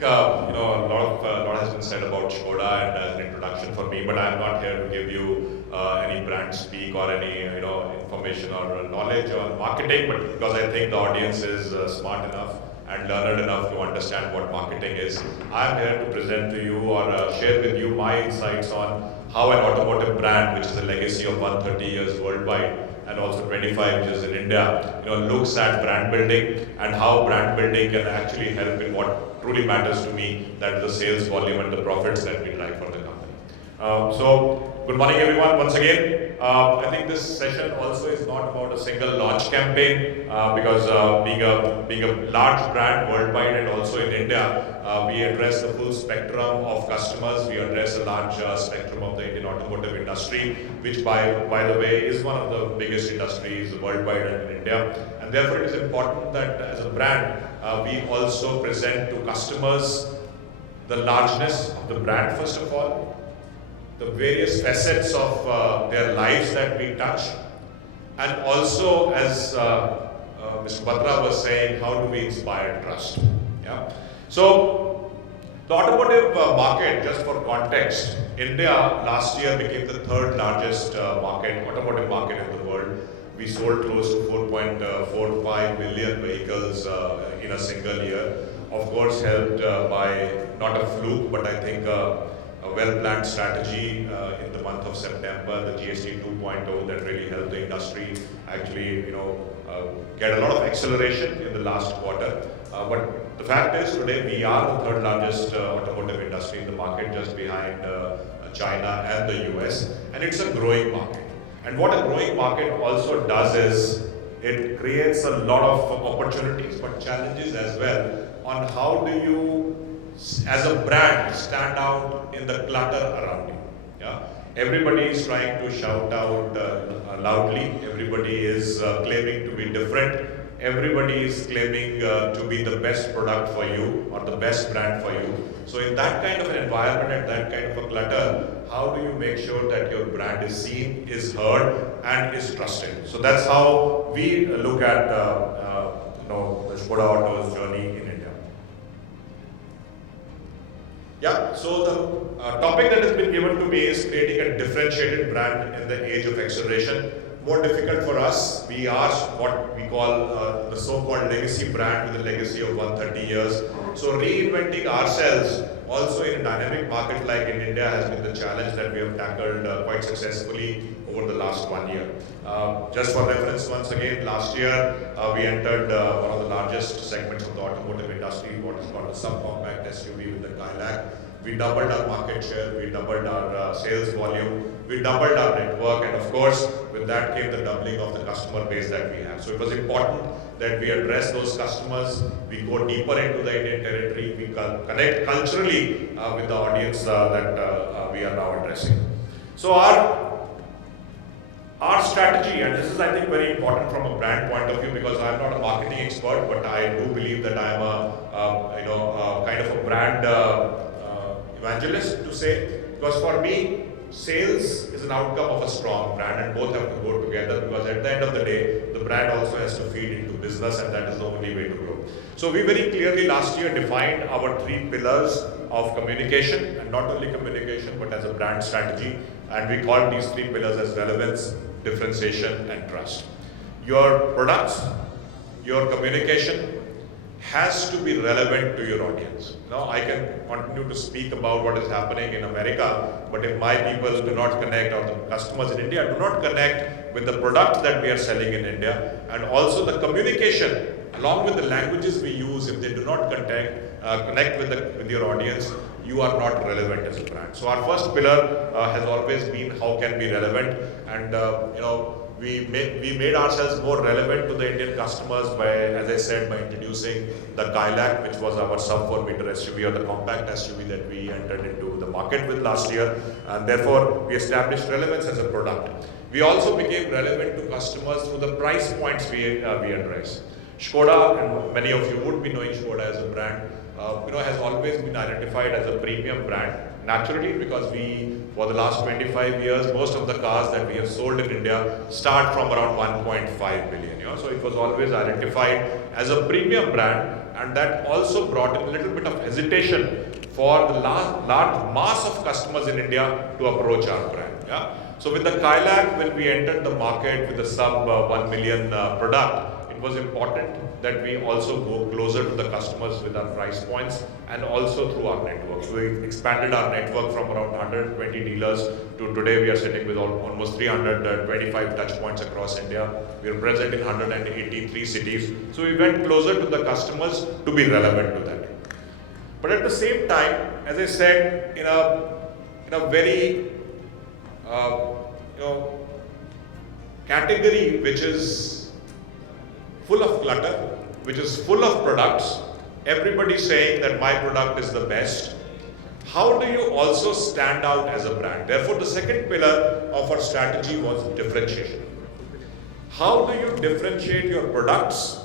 A lot has been said about Škoda and as an introduction for me, but I'm not here to give you any brand speak or any information or knowledge on marketing, but because I think the audience is smart enough and learned enough to understand what marketing is. I'm here to present to you or share with you my insights on how an automotive brand, which is a legacy of 130 years worldwide and also 25 years in India, looks at brand building and how brand building can actually help in what truly matters to me, that is the sales volume and the profits that we drive for the company. Good morning everyone once again. I think this session also is not about a single launch campaign because being a large brand worldwide and also in India, we address the full spectrum of customers. We address a large spectrum of the Indian automotive industry, which by the way is one of the biggest industries worldwide and in India. And therefore it is important that as a brand, we also present to customers the largeness of the brand first of all, the various facets of their lives that we touch, and also as Mr. Batra was saying, how do we inspire trust? Yeah. So the automotive market, just for context, India last year became the third largest automotive market in the world. We sold close to 4.45 million vehicles in a single year. Of course, helped by not a fluke, but I think a well-planned strategy in the month of September, the GST 2.0 that really helped the industry actually, get a lot of acceleration in the last quarter. But the fact is, today we are the third largest automotive industry in the market, just behind China and the US, and it's a growing market. And what a growing market also does is it creates a lot of opportunities, but challenges as well on how do you, as a brand, stand out in the clutter around you. Yeah? Everybody is trying to shout out loudly. Everybody is claiming to be different. Everybody is claiming to be the best product for you or the best brand for you. So in that kind of an environment and that kind of a clutter, how do you make sure that your brand is seen, is heard, and is trusted? So that's how we look at the Škoda Auto's journey in India. Yeah, so the topic that has been given to me is creating a differentiated brand in the age of acceleration. More difficult for us, we are what we call the so-called legacy brand with a legacy of 130 years. So reinventing ourselves also in a dynamic market like in India has been the challenge that we have tackled quite successfully over the last 1 year. Just for reference, once again, last year we entered one of the largest segments of the automotive industry, what is called the subcompact SUV with the Kailak. We doubled our market share, we doubled our sales volume, we doubled our network, and of course, with that came the doubling of the customer base that we have. So it was important that we address those customers, we go deeper into the Indian territory, we connect culturally with the audience that we are now addressing. So our strategy, and this is I think very important from a brand point of view because I'm not a marketing expert, but I do believe that I am a kind of a brand evangelist to say, because for me, sales is an outcome of a strong brand and both have to go together because at the end of the day, the brand also has to feed into business and that is the only way to grow. So we very clearly last year defined our 3 pillars of communication, and not only communication but as a brand strategy, and we call these 3 pillars as relevance, differentiation and trust. Your products, your communication has to be relevant to your audience. Now I can continue to speak about what is happening in America, but if my people do not connect, or the customers in India do not connect with the products that we are selling in India, and also the communication along with the languages we use, if they do not connect with your audience, you are not relevant as a brand. So our first pillar has always been how can be relevant, and we made ourselves more relevant to the Indian customers by, as I said, by introducing the Kailak, which was our sub 4 meter SUV or the compact SUV that we entered into the market with last year, and therefore we established relevance as a product. We also became relevant to customers through the price points we address. Škoda, and many of you would be knowing Škoda as a brand, has always been identified as a premium brand. Naturally, because for the last 25 years, most of the cars that we have sold in India start from around 1.5 million. So it was always identified as a premium brand, and that also brought in a little bit of hesitation for the large mass of customers in India to approach our brand. Yeah? So with the Kailak, when we entered the market with a sub 1 million product, it was important that we also go closer to the customers with our price points and also through our network. So we expanded our network from around 120 dealers to today we are sitting with almost 325 touch points across India. We are present in 183 cities. So we went closer to the customers to be relevant to that. But at the same time, as I said, in a very category which is full of clutter, which is full of products, everybody saying that my product is the best. How do you also stand out as a brand? Therefore, the second pillar of our strategy was differentiation. How do you differentiate your products,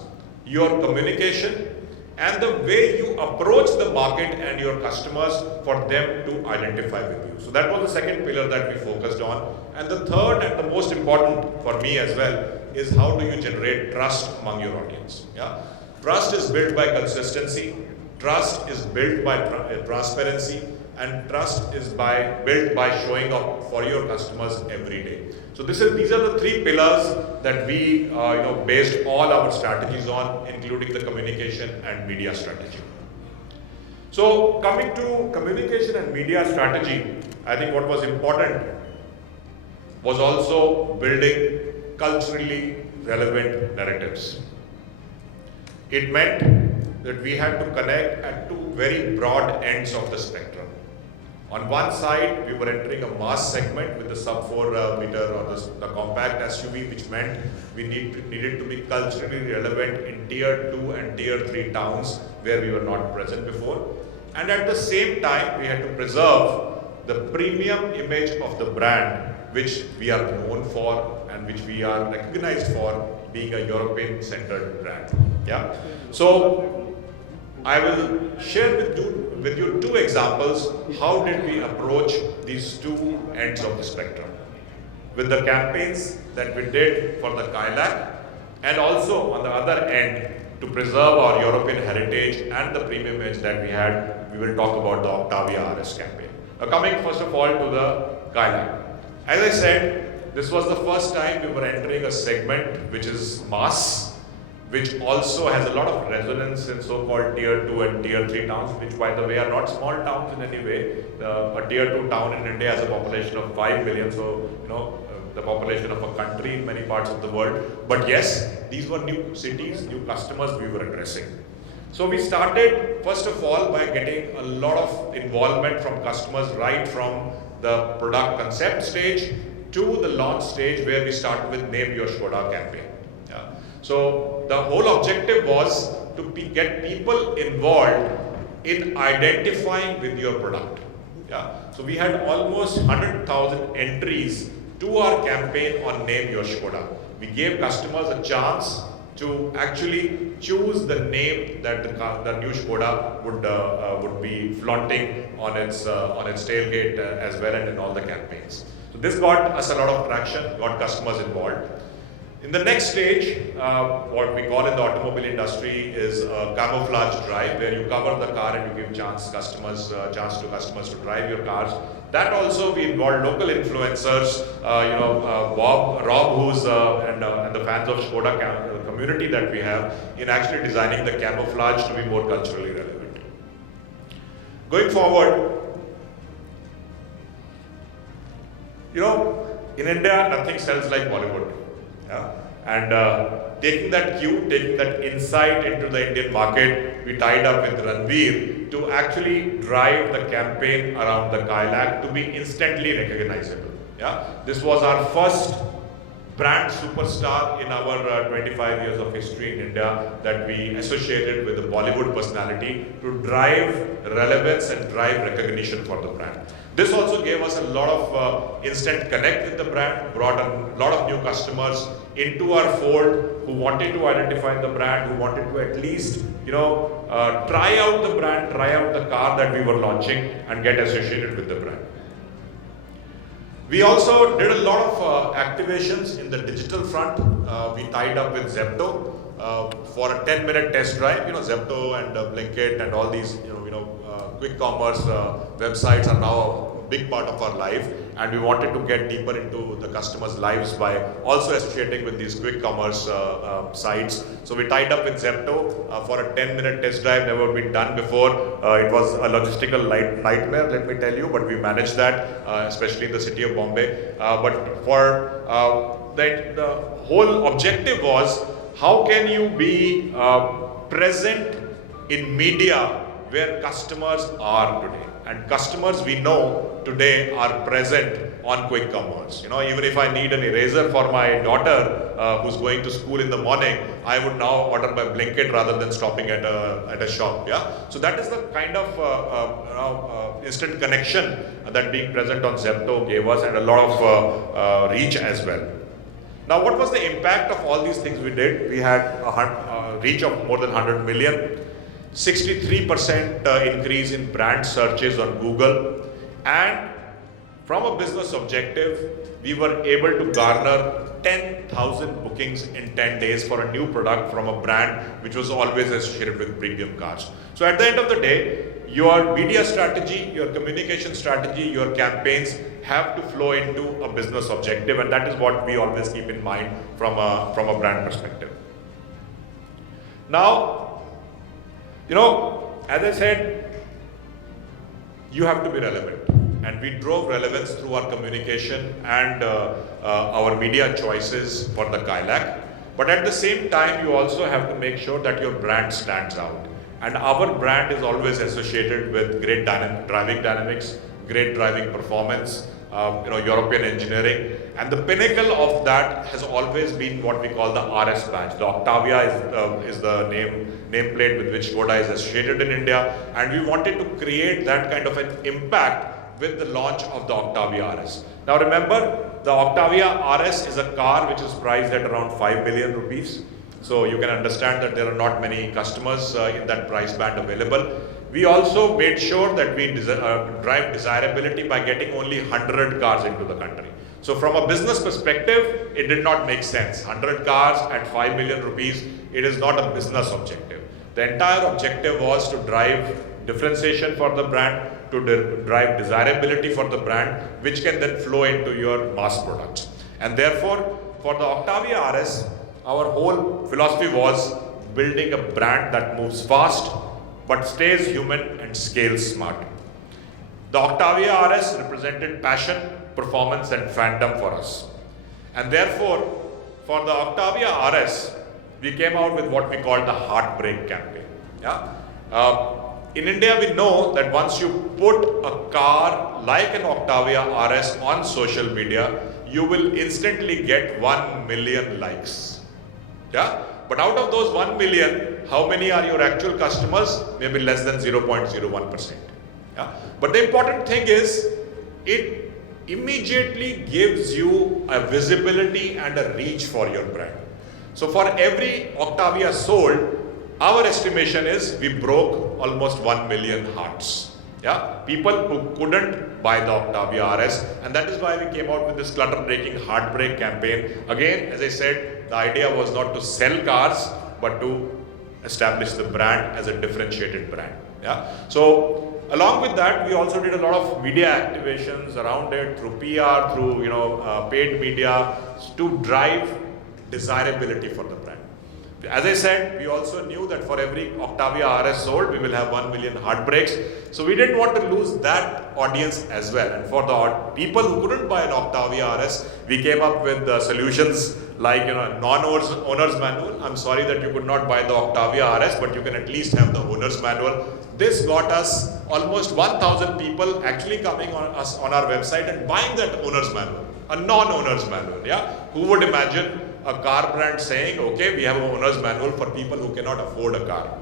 your communication, and the way you approach the market and your customers for them to identify with you? So that was the second pillar that we focused on. And the third and the most important for me as well is how do you generate trust among your audience? Yeah? Trust is built by consistency, trust is built by transparency, and trust is built by showing up for your customers every day. So these are the three pillars that we based all our strategies on, including the communication and media strategy. So coming to communication and media strategy, I think what was important was also building culturally relevant narratives. It meant that we had to connect at two very broad ends of the spectrum. On one side, we were entering a mass segment with the sub 4 meter or the compact SUV, which meant we needed to be culturally relevant in tier 2 and tier 3 towns where we were not present before. And at the same time, we had to preserve the premium image of the brand, which we are known for and which we are recognized for being a European-centered brand. Yeah. So I will share with you two examples. How did we approach these two ends of the spectrum? With the campaigns that we did for the Kailak, and also on the other end, to preserve our European heritage and the premium image that we had, we will talk about the Octavia RS campaign. Now coming first of all to the Kailak. As I said, this was the first time we were entering a segment which is mass, which also has a lot of resonance in so-called tier 2 and tier 3 towns, which by the way are not small towns in any way. A tier 2 town in India has a population of 5 million, so the population of a country in many parts of the world. But yes, these were new cities, new customers we were addressing. So we started first of all by getting a lot of involvement from customers right from the product concept stage to the launch stage, where we started with Name Your Škoda campaign. Yeah. So the whole objective was to get people involved in identifying with your product. Yeah. So we had almost 100,000 entries to our campaign on Name Your Škoda. We gave customers a chance to actually choose the name that the new Škoda would be flaunting on its tailgate as well, and in all the campaigns. So this got us a lot of traction, got customers involved. In the next stage, what we call in the automobile industry is a camouflage drive, where you cover the car and you give chance to customers to drive your cars. That also we involved local influencers, Rob, who's and the fans of Škoda community that we have, in actually designing the camouflage to be more culturally relevant. Going forward, in India, nothing sells like Bollywood. Yeah? And taking that cue, taking that insight into the Indian market, we tied up with Ranveer to actually drive the campaign around the Kailak to be instantly recognizable. Yeah? This was our first brand superstar in our 25 years of history in India that we associated with the Bollywood personality to drive relevance and drive recognition for the brand. This also gave us a lot of instant connect with the brand, brought a lot of new customers into our fold who wanted to identify the brand, who wanted to at least try out the brand, try out the car that we were launching and get associated with the brand. We also did a lot of activations in the digital front. We tied up with Zepto for a 10-minute test drive. Zepto and Blinkit and all these, quick commerce websites are now a big part of our life, and we wanted to get deeper into the customers' lives by also associating with these quick commerce sites. So we tied up with Zepto for a 10-minute test drive, never been done before. It was a logistical nightmare, let me tell you, but we managed that, especially in the city of Bombay. But for the whole objective was, how can you be present in media where customers are today? And customers, we know today, are present on quick commerce. Even if I need an eraser for my daughter who's going to school in the morning, I would now order by Blinkit rather than stopping at a shop. Yeah. So that is the kind of instant connection that being present on Zepto gave us, and a lot of reach as well. Now, what was the impact of all these things we did? We had a reach of more than 100 million. 63% increase in brand searches on Google, and from a business objective, we were able to garner 10,000 bookings in 10 days for a new product from a brand which was always associated with premium cars. So at the end of the day, your media strategy, your communication strategy, your campaigns have to flow into a business objective, and that is what we always keep in mind from a brand perspective. Now, as I said, you have to be relevant, and we drove relevance through our communication and our media choices for the Kailak. But at the same time, you also have to make sure that your brand stands out, and our brand is always associated with great driving dynamics, great driving performance, European engineering, and the pinnacle of that has always been what we call the RS badge. The Octavia is the nameplate with which Škoda is associated in India, and we wanted to create that kind of an impact with the launch of the Octavia RS. Now remember, the Octavia RS is a car which is priced at around 5 million rupees. So you can understand that there are not many customers in that price band available. We also made sure that we drive desirability by getting only 100 cars into the country. So from a business perspective, it did not make sense. 100 cars at 5 million rupees, it is not a business objective. The entire objective was to drive differentiation for the brand, to drive desirability for the brand, which can then flow into your mass products. And therefore, for the Octavia RS, our whole philosophy was building a brand that moves fast, but stays human and scales smart. The Octavia RS represented passion, performance and fandom for us. And therefore, for the Octavia RS, we came out with what we called the Heartbreak campaign. In India, we know that once you put a car like an Octavia RS on social media, you will instantly get 1 million likes. But out of those 1 million, how many are your actual customers? Maybe less than 0.01%. But the important thing is, it immediately gives you a visibility and a reach for your brand. So for every Octavia sold, our estimation is we broke almost 1 million hearts. People who couldn't buy the Octavia RS, and that is why we came out with this clutter-breaking Heartbreak campaign. Again, as I said, the idea was not to sell cars, but to establish the brand as a differentiated brand. So along with that, we also did a lot of media activations around it, through PR, through paid media, to drive desirability for the brand. As I said, we also knew that for every Octavia RS sold, we will have 1 million heartbreaks. So we didn't want to lose that audience as well. And for the people who couldn't buy an Octavia RS, we came up with solutions like non-owner's manual. I'm sorry that you could not buy the Octavia RS, but you can at least have the owner's manual. This got us almost 1,000 people actually coming on our website and buying that owner's manual, a non-owner's manual. Who would imagine a car brand saying, okay, we have an owner's manual for people who cannot afford a car.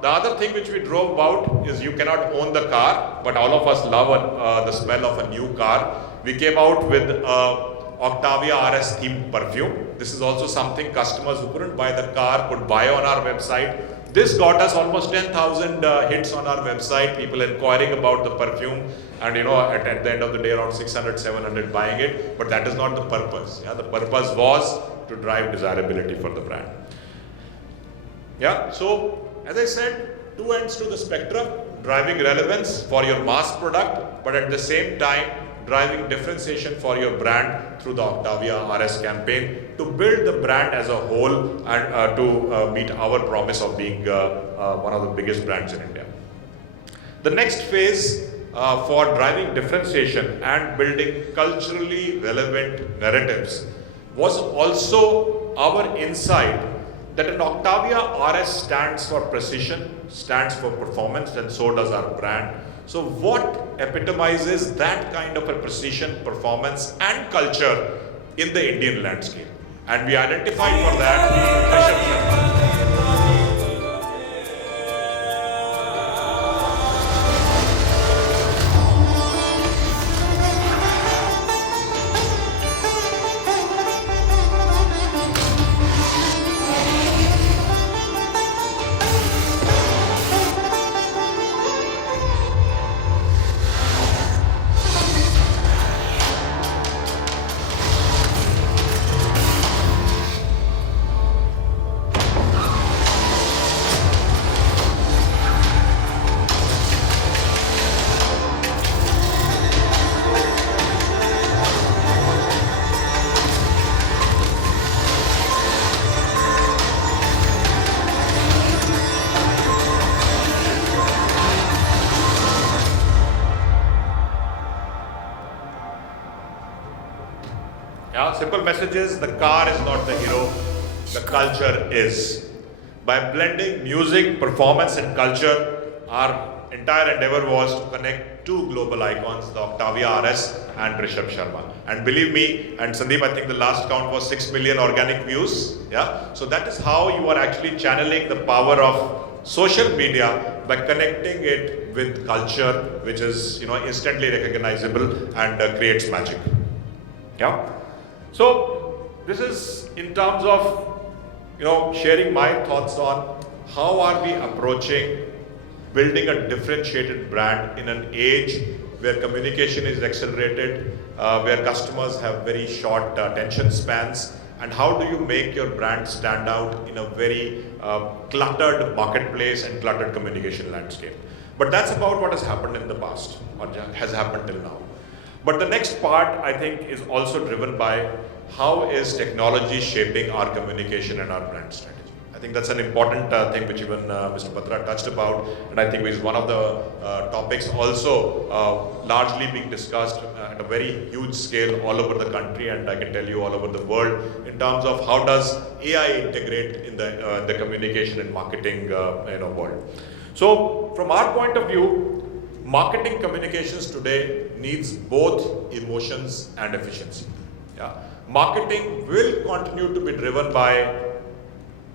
The other thing which we drove about is you cannot own the car, but all of us love the smell of a new car. We came out with Octavia RS themed perfume. This is also something customers who couldn't buy the car could buy on our website This got us almost 10,000 hits on our website, people inquiring about the perfume, and at the end of the day around 600, 700 buying it. But that is not the purpose. Yeah, the purpose was to drive desirability for the brand. Yeah, so as I said, two ends to the spectrum, driving relevance for your mass product, but at the same time driving differentiation for your brand through the Octavia RS campaign to build the brand as a whole and to meet our promise of being one of the biggest brands in India. The next phase for driving differentiation and building culturally relevant narratives was also our insight that an Octavia RS stands for precision, stands for performance, and so does our brand. So what epitomizes that kind of a precision, performance and culture in the Indian landscape? And we identified for that Rishabh Sharma. Simple message is, the car is not the hero, the culture is. By blending music, performance and culture, our entire endeavor was to connect two global icons, the Octavia RS and Rishabh Sharma. And believe me, and Sandeep, I think the last count was 6 million organic views. Yeah. So that is how you are actually channeling the power of social media by connecting it with culture, which is instantly recognizable and creates magic. Yeah. So this is in terms of sharing my thoughts on how are we approaching building a differentiated brand in an age where communication is accelerated, where customers have very short attention spans, and how do you make your brand stand out in a very cluttered marketplace and cluttered communication landscape. But that's about what has happened in the past, or has happened till now. But the next part, I think, is also driven by how is technology shaping our communication and our brand strategy. I think that's an important thing which even Mr. Batra touched about, and I think is one of the topics also largely being discussed at a very huge scale all over the country, and I can tell you all over the world, in terms of how does AI integrate in the communication and marketing world. So from our point of view, marketing communications today needs both emotions and efficiency. Yeah. Marketing will continue to be driven by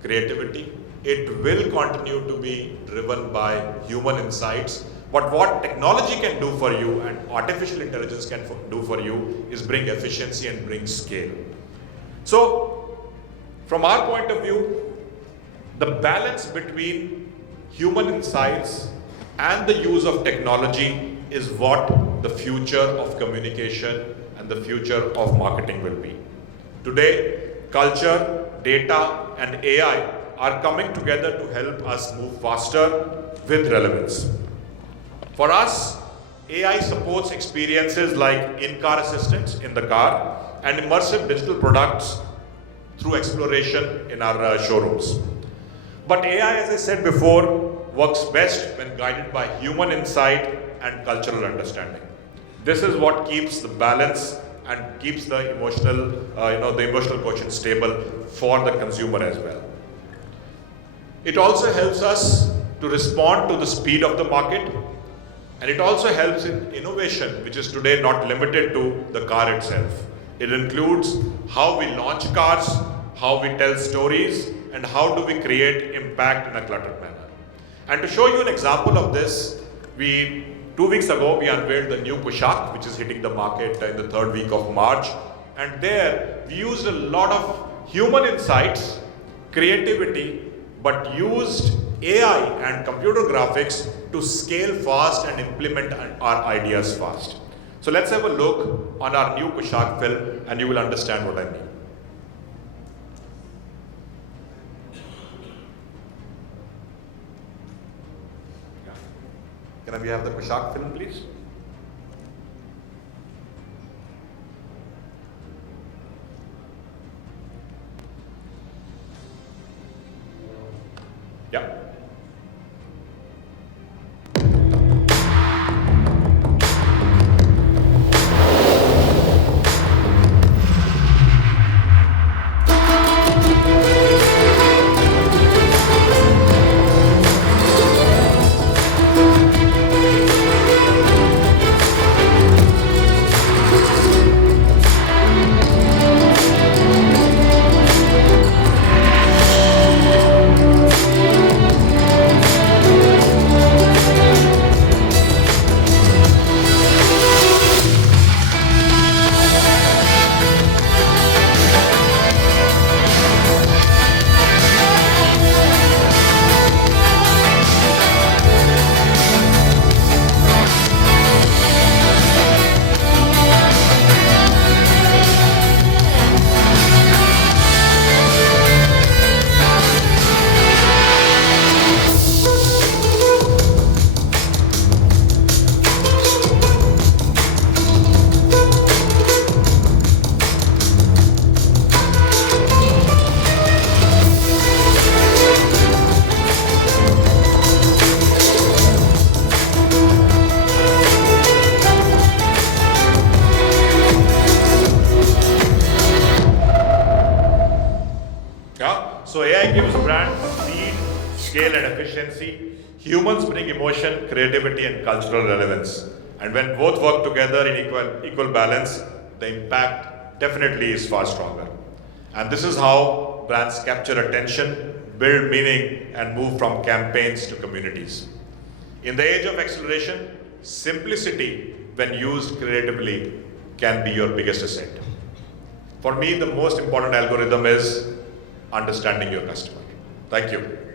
creativity. It will continue to be driven by human insights. But what technology can do for you and artificial intelligence can do for you is bring efficiency and bring scale. So, from our point of view, the balance between human insights and the use of technology is what the future of communication and the future of marketing will be. Today, culture, data and AI are coming together to help us move faster with relevance. For us, AI supports experiences like in-car assistance in the car and immersive digital products through exploration in our showrooms. But AI, as I said before, works best when guided by human insight and cultural understanding. This is what keeps the balance and keeps the emotional, the emotional quotient stable for the consumer as well. It also helps us to respond to the speed of the market, and it also helps in innovation, which is today not limited to the car itself. It includes how we launch cars, how we tell stories, and how do we create impact in a cluttered manner. And to show you an example of this, 2 weeks ago, we unveiled the new Pushak, which is hitting the market in the 3rd week of March. And there, we used a lot of human insights, creativity, but used AI and computer graphics to scale fast and implement our ideas fast. So let's have a look on our new Poshak film and you will understand what I mean. Can we have the Poshak film, please? Yeah. So AI gives brand speed, scale and efficiency. Humans bring emotion, creativity and cultural relevance. And when both work together in equal balance, the impact definitely is far stronger. And this is how brands capture attention, build meaning and move from campaigns to communities. In the age of acceleration, simplicity when used creatively can be your biggest asset. For me, the most important algorithm is understanding your customer. Thank you.